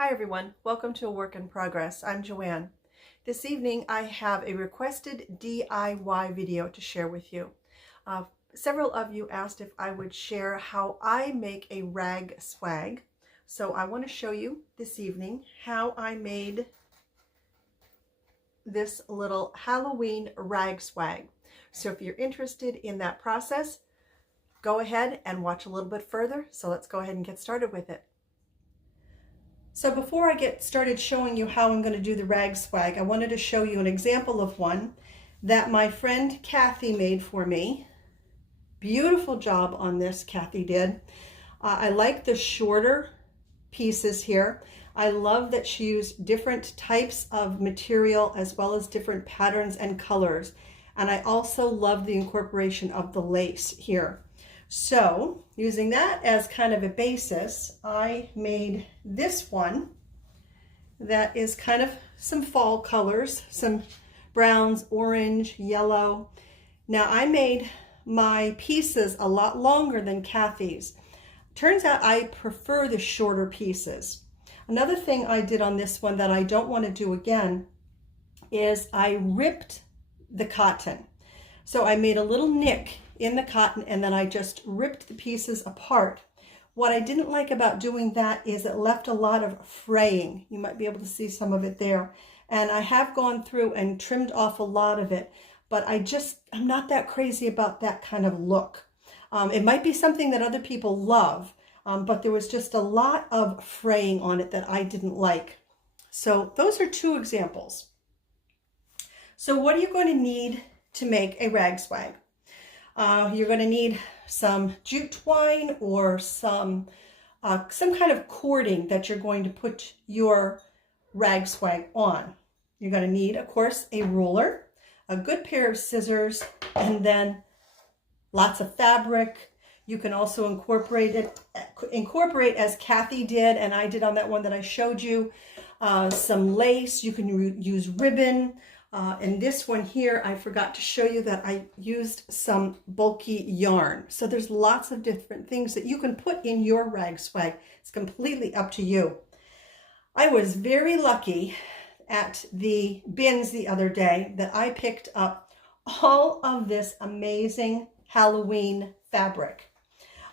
Hi everyone, welcome to A Work in Progress. I'm Joanne. This evening I have a requested DIY video to share with you. Several of you asked if I would share how I make a rag swag. So I want to show you this evening how I made this little Halloween rag swag. So if you're interested in that process, go ahead and watch a little bit further. So let's go ahead and get started with it. So before I get started showing you how I'm going to do the rag swag, I wanted to show you an example of one that my friend Kathy made for me. Beautiful job on this, Kathy did. I like the shorter pieces here. I love that she used different types of material as well as different patterns and colors. And I also love the incorporation of the lace here. So using that as kind of a basis, I made this one that is kind of some fall colors, some browns, orange, yellow. Now I made my pieces a lot longer than Kathy's. Turns out I prefer the shorter pieces. Another thing I did on this one that I don't want to do again is I ripped the cotton. So I made a little nick in the cotton and then I just ripped the pieces apart. What I didn't like about doing that is it left a lot of fraying. You might be able to see some of it there. And I have gone through and trimmed off a lot of it, but I'm not that crazy about that kind of look. It might be something that other people love, but there was just a lot of fraying on it that I didn't like. So those are two examples. So what are you going to need to make a rag swag? You're going to need some jute twine or some kind of cording that you're going to put your rag swag on. You're going to need, of course, a ruler, a good pair of scissors, and then lots of fabric. You can also incorporate as Kathy did, and I did on that one that I showed you, some lace. You can use ribbon. And this one here, I forgot to show you that I used some bulky yarn. So there's lots of different things that you can put in your rag swag. It's completely up to you. I was very lucky at the bins the other day that I picked up all of this amazing Halloween fabric.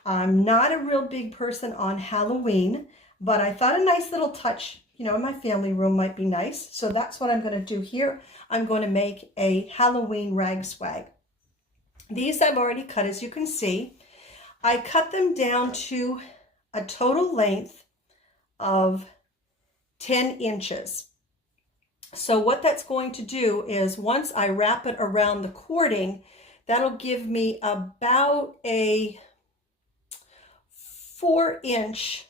I'm not a real big person on Halloween, but I thought a nice little touch, in my family room might be nice. So that's what I'm going to do here. I'm going to make a Halloween rag swag. These I've already cut, as you can see. I cut them down to a total length of 10 inches. So what that's going to do is once I wrap it around the cording, that'll give me about a 4-inch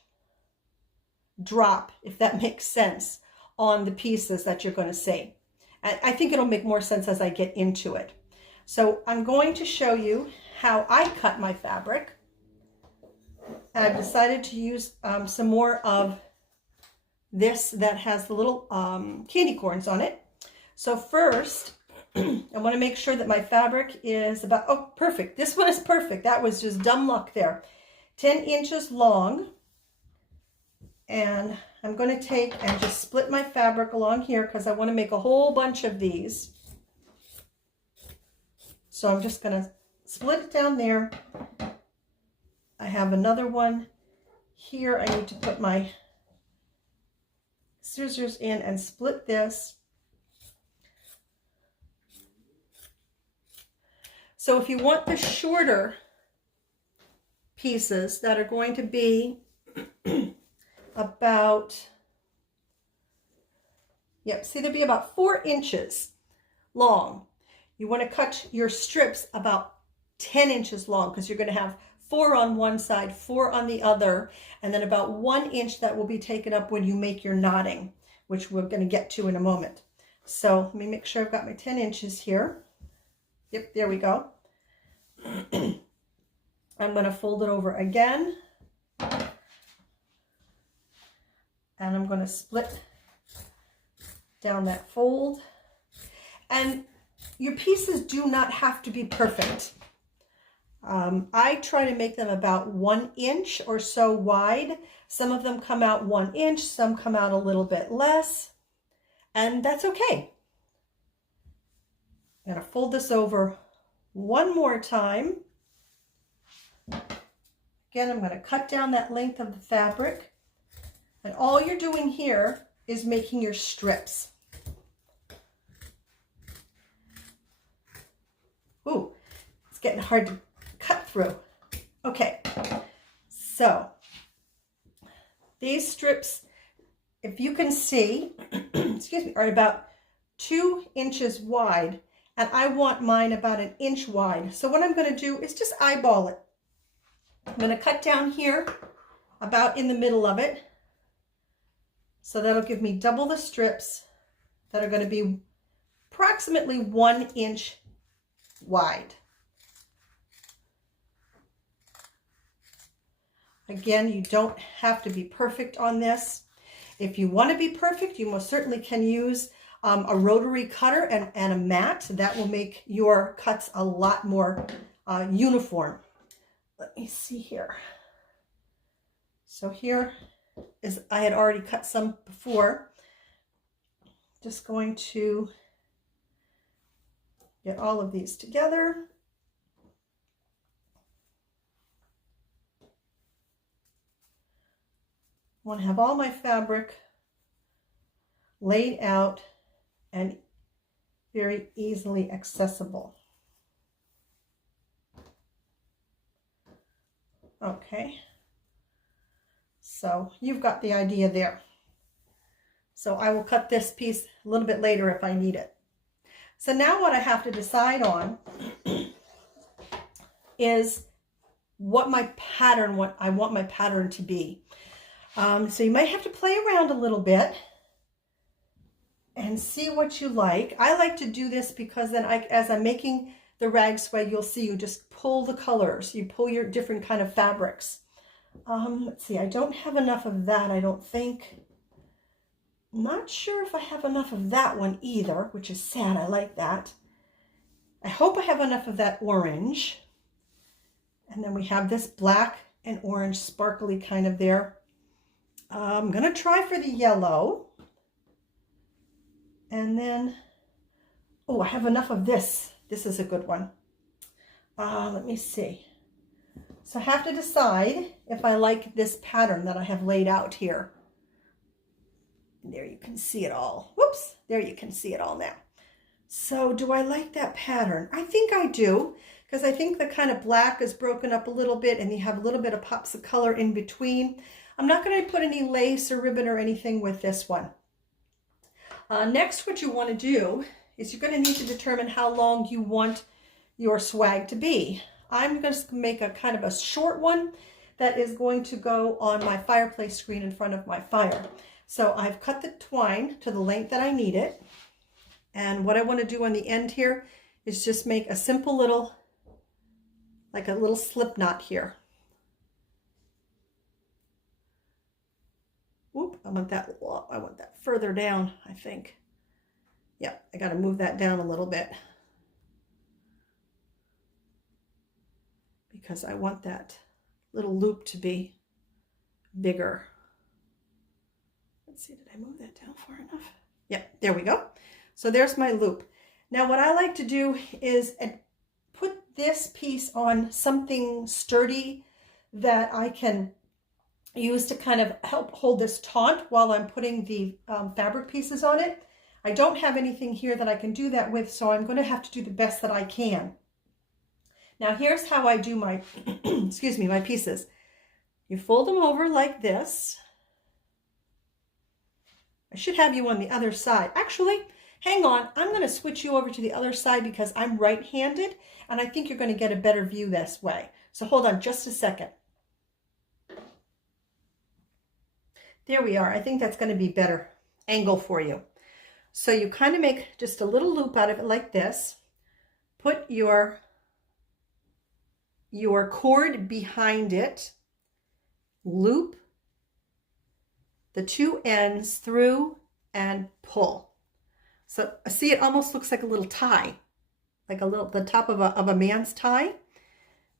drop, if that makes sense, on the pieces that you're going to see. I think it'll make more sense as I get into it. So I'm going to show you how I cut my fabric. I've decided to use some more of this that has the little candy corns on it. So first, I want to make sure that my fabric is about, oh, perfect. This one is perfect. That was just dumb luck there. 10 inches long. And I'm going to take and just split my fabric along here because I want to make a whole bunch of these. So I'm just going to split it down there. I have another one here. I need to put my scissors in and split this. So if you want the shorter pieces that are going to be about, see, they'll be about 4 inches long. You want to cut your strips about 10 inches long because you're going to have 4 on one side, 4 on the other, and then about 1 inch that will be taken up when you make your knotting, which we're going to get to in a moment. So let me make sure I've got my 10 inches here. Yep, there we go. I'm going to fold it over again. And I'm going to split down that fold. And your pieces do not have to be perfect. I try to make them about 1 inch or so wide. Some of them come out 1 inch, some come out a little bit less, and that's okay. I'm going to fold this over one more time. Again, I'm going to cut down that length of the fabric, and all you're doing here is making your strips. Ooh, it's getting hard to cut through. Okay, so these strips, if you can see, excuse me, are about 2 inches wide, and I want mine about 1 inch wide. So what I'm going to do is just eyeball it. I'm going to cut down here about in the middle of it. So that'll give me double the strips that are going to be approximately 1 inch wide. Again, you don't have to be perfect on this. If you want to be perfect, you most certainly can use a rotary cutter and a mat. That will make your cuts a lot more uniform. Let me see here. So here is, I had already cut some before. Just going to get all of these together. I want to have all my fabric laid out and very easily accessible. Okay, so you've got the idea there. So I will cut this piece a little bit later if I need it. So now what I have to decide on is what my pattern, what I want my pattern to be. So you might have to play around a little bit and see what you like. I like to do this because then as I'm making the rag swag, you'll see you just pull the colors. You pull your different kind of fabrics. Let's see, I don't have enough of that, I don't think. Not sure if I have enough of that one either, which is sad. I like that. I hope I have enough of that orange. And then we have this black and orange sparkly kind of there. I'm going to try for the yellow. And then, oh, I have enough of this. This is a good one. Let me see. So I have to decide if I like this pattern that I have laid out here. And there you can see it all. Whoops, there you can see it all now. So do I like that pattern? I think I do, because I think the kind of black is broken up a little bit and you have a little bit of pops of color in between. I'm not going to put any lace or ribbon or anything with this one. Next, what you want to do is you're going to need to determine how long you want your swag to be. I'm going to make a kind of a short one that is going to go on my fireplace screen in front of my fire. So I've cut the twine to the length that I need it. And what I want to do on the end here is just make a simple little, like a little slip knot here. Oop, I want that further down, I think. Yeah, I got to move that down a little bit because I want that little loop to be bigger. Let's see, did I move that down far enough? Yep, there we go. So there's my loop. Now what I like to do is put this piece on something sturdy that I can use to kind of help hold this taut while I'm putting the fabric pieces on it. I don't have anything here that I can do that with, so I'm going to have to do the best that I can. Now here's how I do my, excuse me, my pieces. You fold them over like this. I should have you on the other side. Actually, hang on, I'm going to switch you over to the other side because I'm right-handed, and I think you're going to get a better view this way. So hold on just a second. There we are. I think that's going to be better angle for you. So you kind of make just a little loop out of it like this. Put your cord behind it. Loop the two ends through and pull. So see, it almost looks like a little tie, like the top of a man's tie.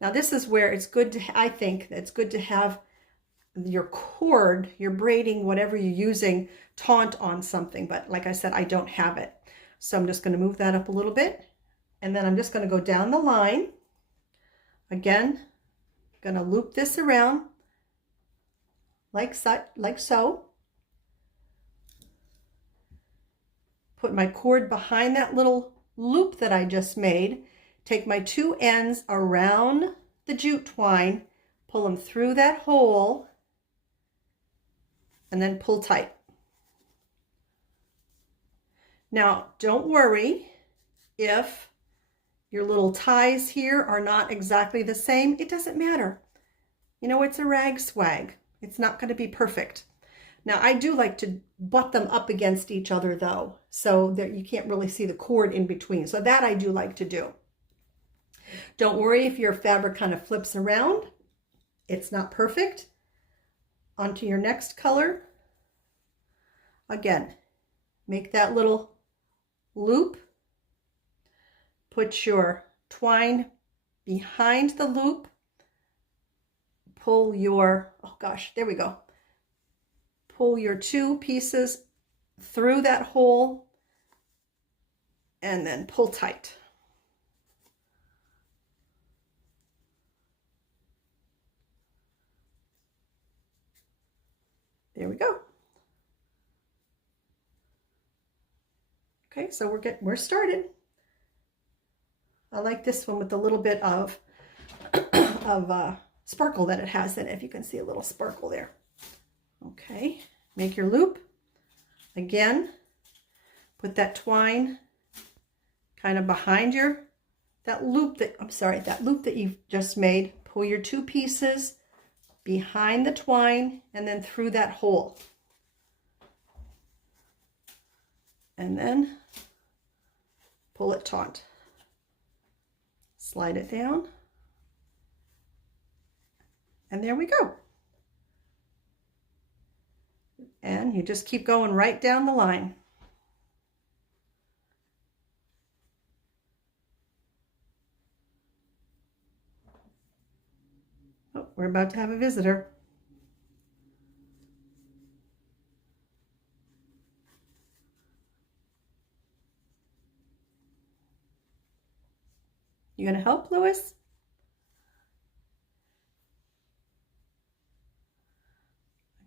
Now this is where it's good to, I think it's good to have your cord, your braiding, whatever you're using, taunt on something. But like I said, I don't have it. So I'm just going to move that up a little bit. And then I'm just going to go down the line. Again, going to loop this around like so. Put my cord behind that little loop that I just made. Take my two ends around the jute twine, pull them through that hole, and then pull tight. Now, don't worry if your little ties here are not exactly the same. It doesn't matter. You know, it's a rag swag. It's not going to be perfect. Now, I do like to butt them up against each other, though, so that you can't really see the cord in between. So that I do like to do. Don't worry if your fabric kind of flips around. It's not perfect. Onto your next color. Again, make that little loop. Put your twine behind the loop. Pull your, oh gosh, there we go. Pull your two pieces through that hole and then pull tight. There we go. Okay, so we're started. I like this one with a little bit of sparkle that it has in it. If you can see a little sparkle there. Okay, make your loop. Again, put that twine kind of behind that loop that you've just made. Pull your two pieces behind the twine and then through that hole. And then pull it taut. Slide it down. And there we go. And you just keep going right down the line. Oh, we're about to have a visitor. You gonna help, Louis?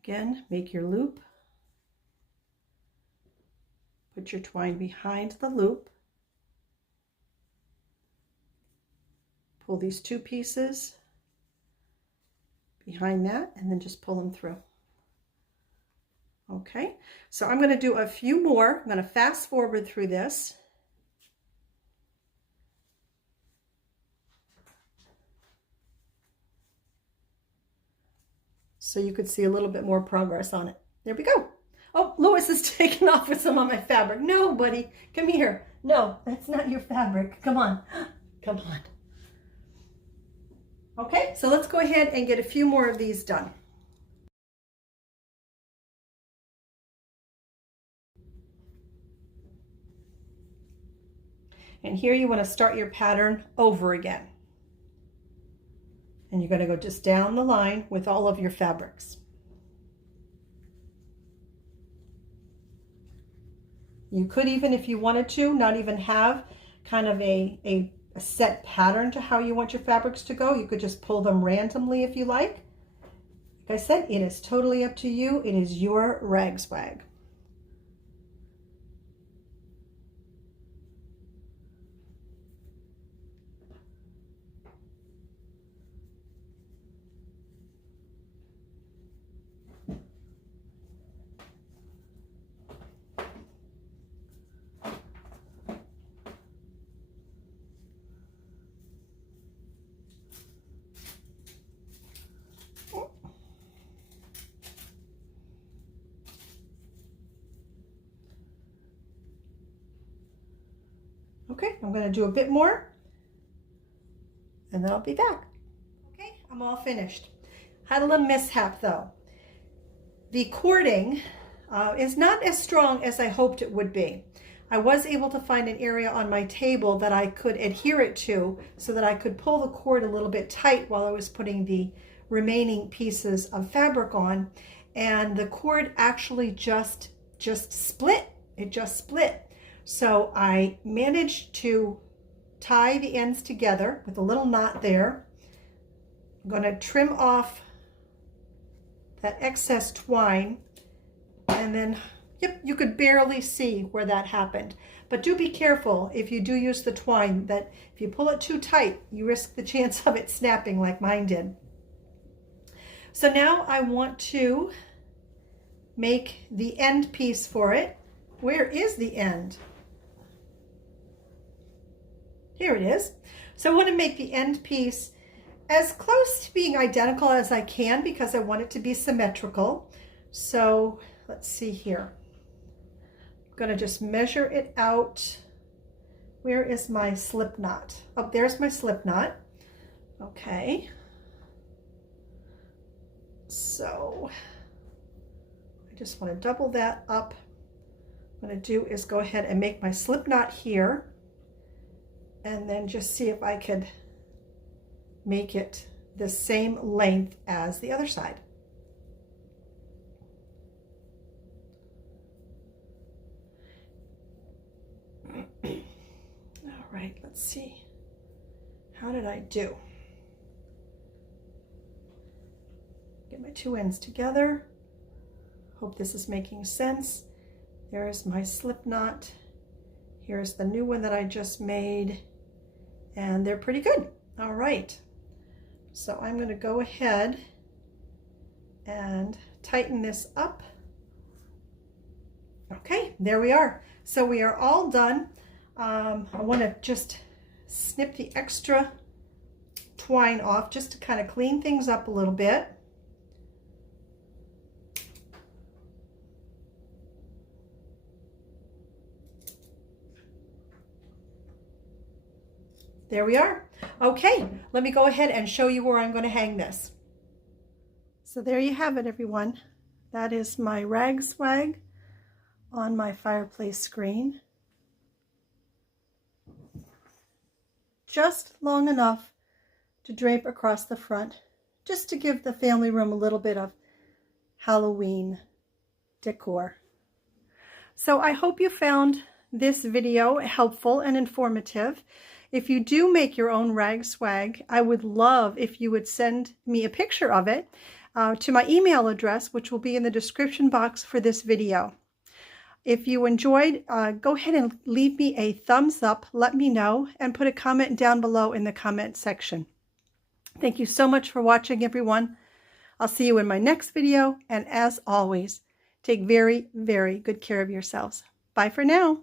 Again, make your loop. Put your twine behind the loop. Pull these two pieces behind that and then just pull them through. Okay, so I'm going to do a few more. I'm going to fast forward through this. So you could see a little bit more progress on it. There we go. Oh, Louis is taking off with some of my fabric. No, buddy, come here. No, that's not your fabric. Come on, come on. Okay, so let's go ahead and get a few more of these done. And here you want to start your pattern over again. And you're going to go just down the line with all of your fabrics. You could even, if you wanted to, not even have kind of a set pattern to how you want your fabrics to go. You could just pull them randomly if you like. Like I said, it is totally up to you. It is your rag swag. Okay, I'm going to do a bit more and then I'll be back. Okay, I'm all finished. Had a little mishap though. The cording is not as strong as I hoped it would be. I was able to find an area on my table that I could adhere it to so that I could pull the cord a little bit tight while I was putting the remaining pieces of fabric on, and the cord actually just split. It just split. So I managed to tie the ends together with a little knot there. I'm going to trim off that excess twine, and then yep, you could barely see where that happened. But do be careful if you do use the twine, that if you pull it too tight, you risk the chance of it snapping like mine did. So now I want to make the end piece for it. Where is the end? Here it is. So I want to make the end piece as close to being identical as I can because I want it to be symmetrical. So let's see here. I'm going to just measure it out. Where is my slip knot? Oh, there's my slip knot. Okay. So I just want to double that up. What I'm going to do is go ahead and make my slip knot here, and then just see if I could make it the same length as the other side. All right, let's see. How did I do? Get my two ends together. Hope this is making sense. There's my slip knot. Here's the new one that I just made, and they're pretty good. All right, so I'm going to go ahead and tighten this up. Okay, there we are. So we are all done. I want to just snip the extra twine off just to kind of clean things up a little bit. There we are. Okay, let me go ahead and show you where I'm going to hang this. So there you have it, everyone. That is my rag swag on my fireplace screen. Just long enough to drape across the front, just to give the family room a little bit of Halloween decor. So I hope you found this video helpful and informative. If you do make your own rag swag, I would love if you would send me a picture of it to my email address, which will be in the description box for this video. If you enjoyed, go ahead and leave me a thumbs up, let me know, and put a comment down below in the comment section. Thank you so much for watching, everyone. I'll see you in my next video, and as always, take very, very good care of yourselves. Bye for now.